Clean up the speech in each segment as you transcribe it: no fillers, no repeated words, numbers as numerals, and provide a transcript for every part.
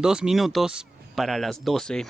2 minutos para las 12.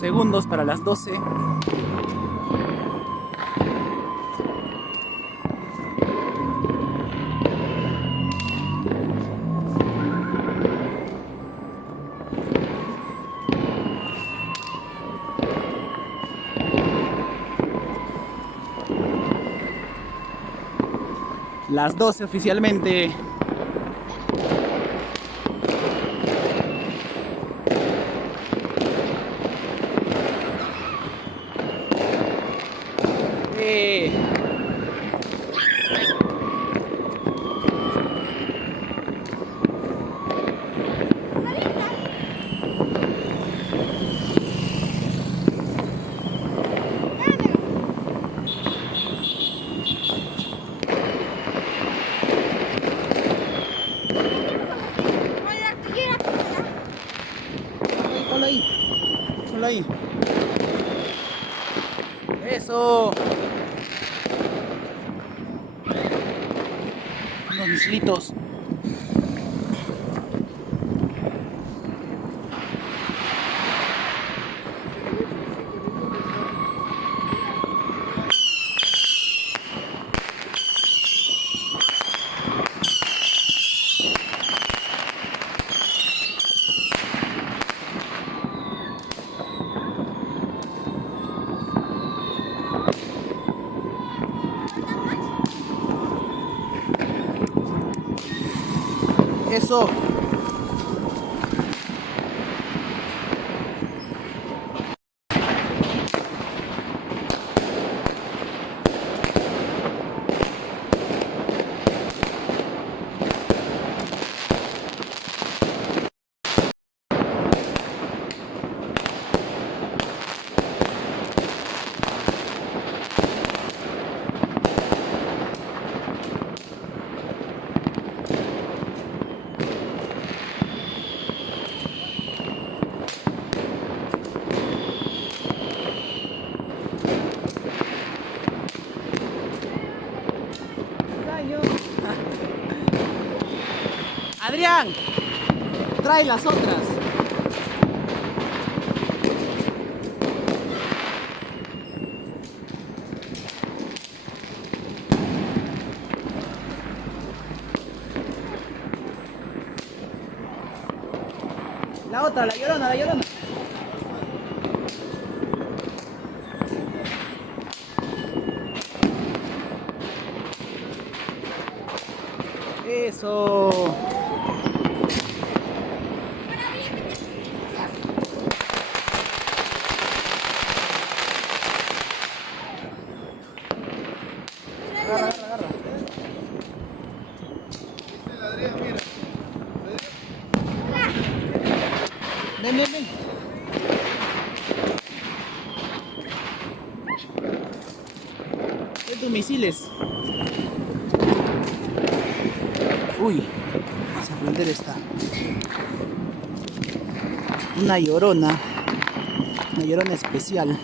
Segundos para las 12. Las 12 oficialmente. Solo ahí. Eso. Unos mislitos. Eso. Adrián, trae las otras. La otra, la llorona, la llorona. Eso. Agarra, agarra, agarra. Ven, ven, ven. Tus misiles. Uy, vender esta. Una llorona. Una llorona especial.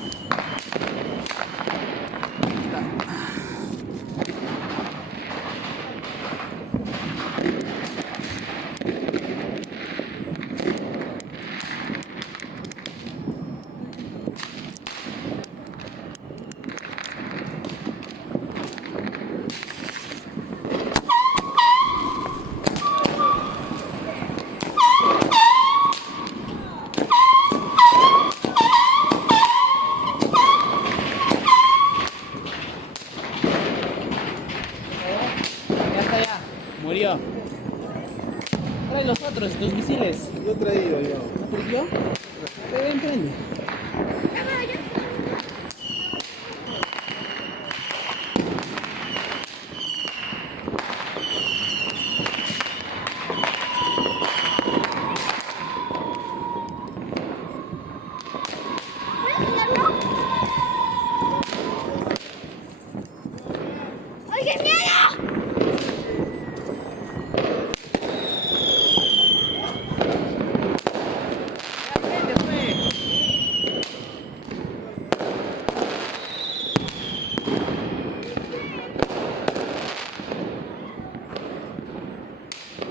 Ya está, ya. Murió. Trae los otros, tus misiles. Yo he traído yo. ¿No prendió? Ven, prende. ¡Ay, qué miedo! Ya prende, pues.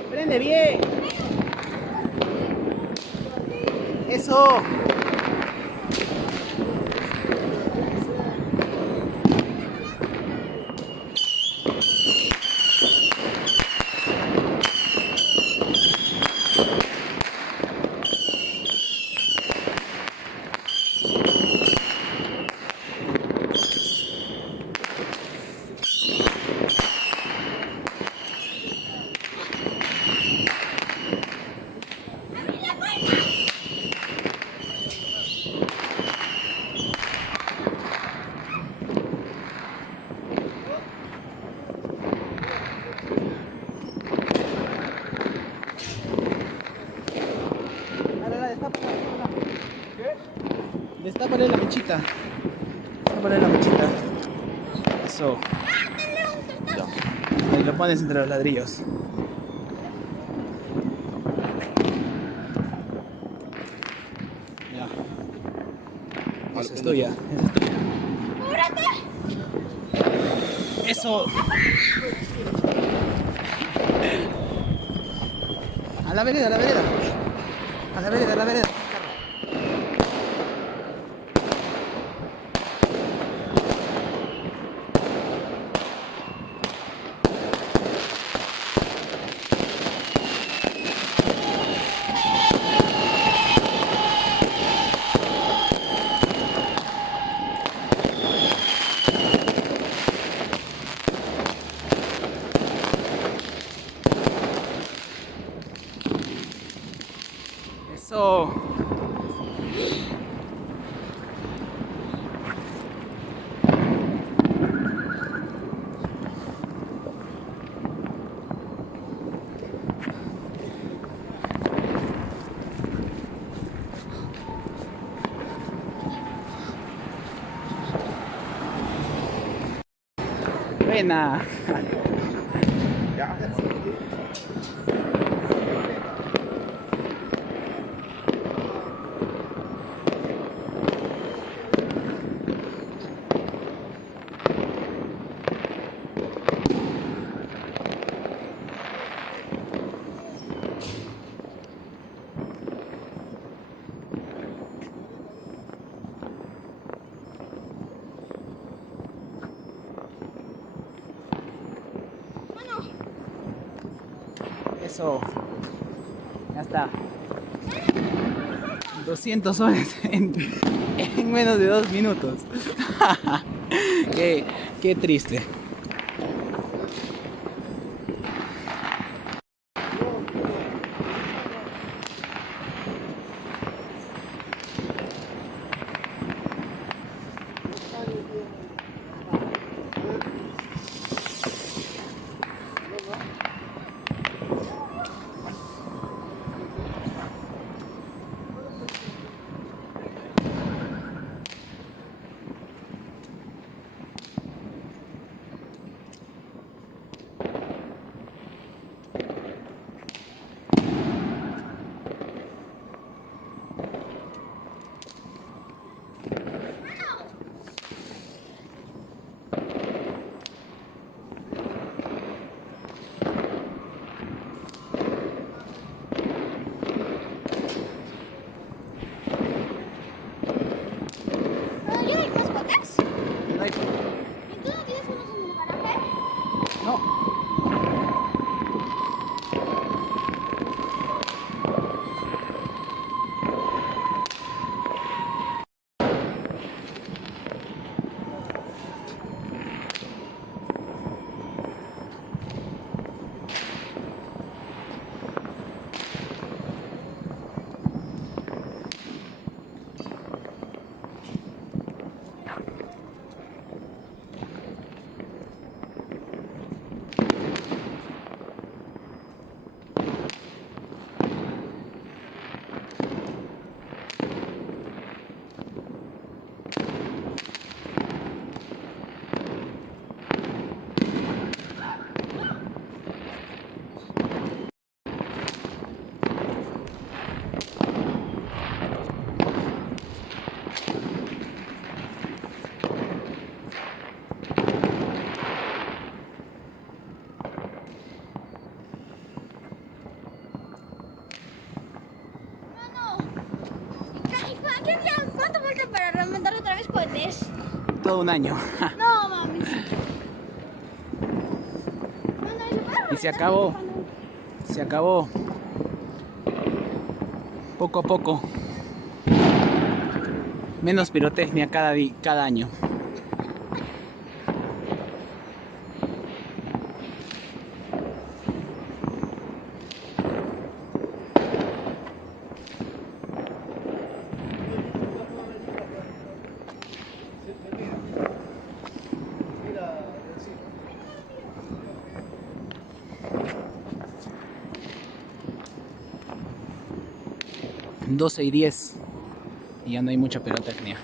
Prende bien. Eso. Dale, dale, destápala. ¿Qué? Destápale la mechita. Destápale la mechita. Eso. Y lo pones entre los ladrillos. Ya. Esa es tuya. ¡Apúrate! Eso. A la vereda, a la vereda. A la vereda, a la vereda. Eso. Buena. Eso. Ya está. 200 soles en menos de 2 minutos. Qué triste. para remontar otra vez cohetes. Todo un año. No, mami. No, se puede Y se acabó. Se acabó. Poco a poco. Menos pirotecnia cada año. Doce y 10 y ya no hay mucha pirotecnia.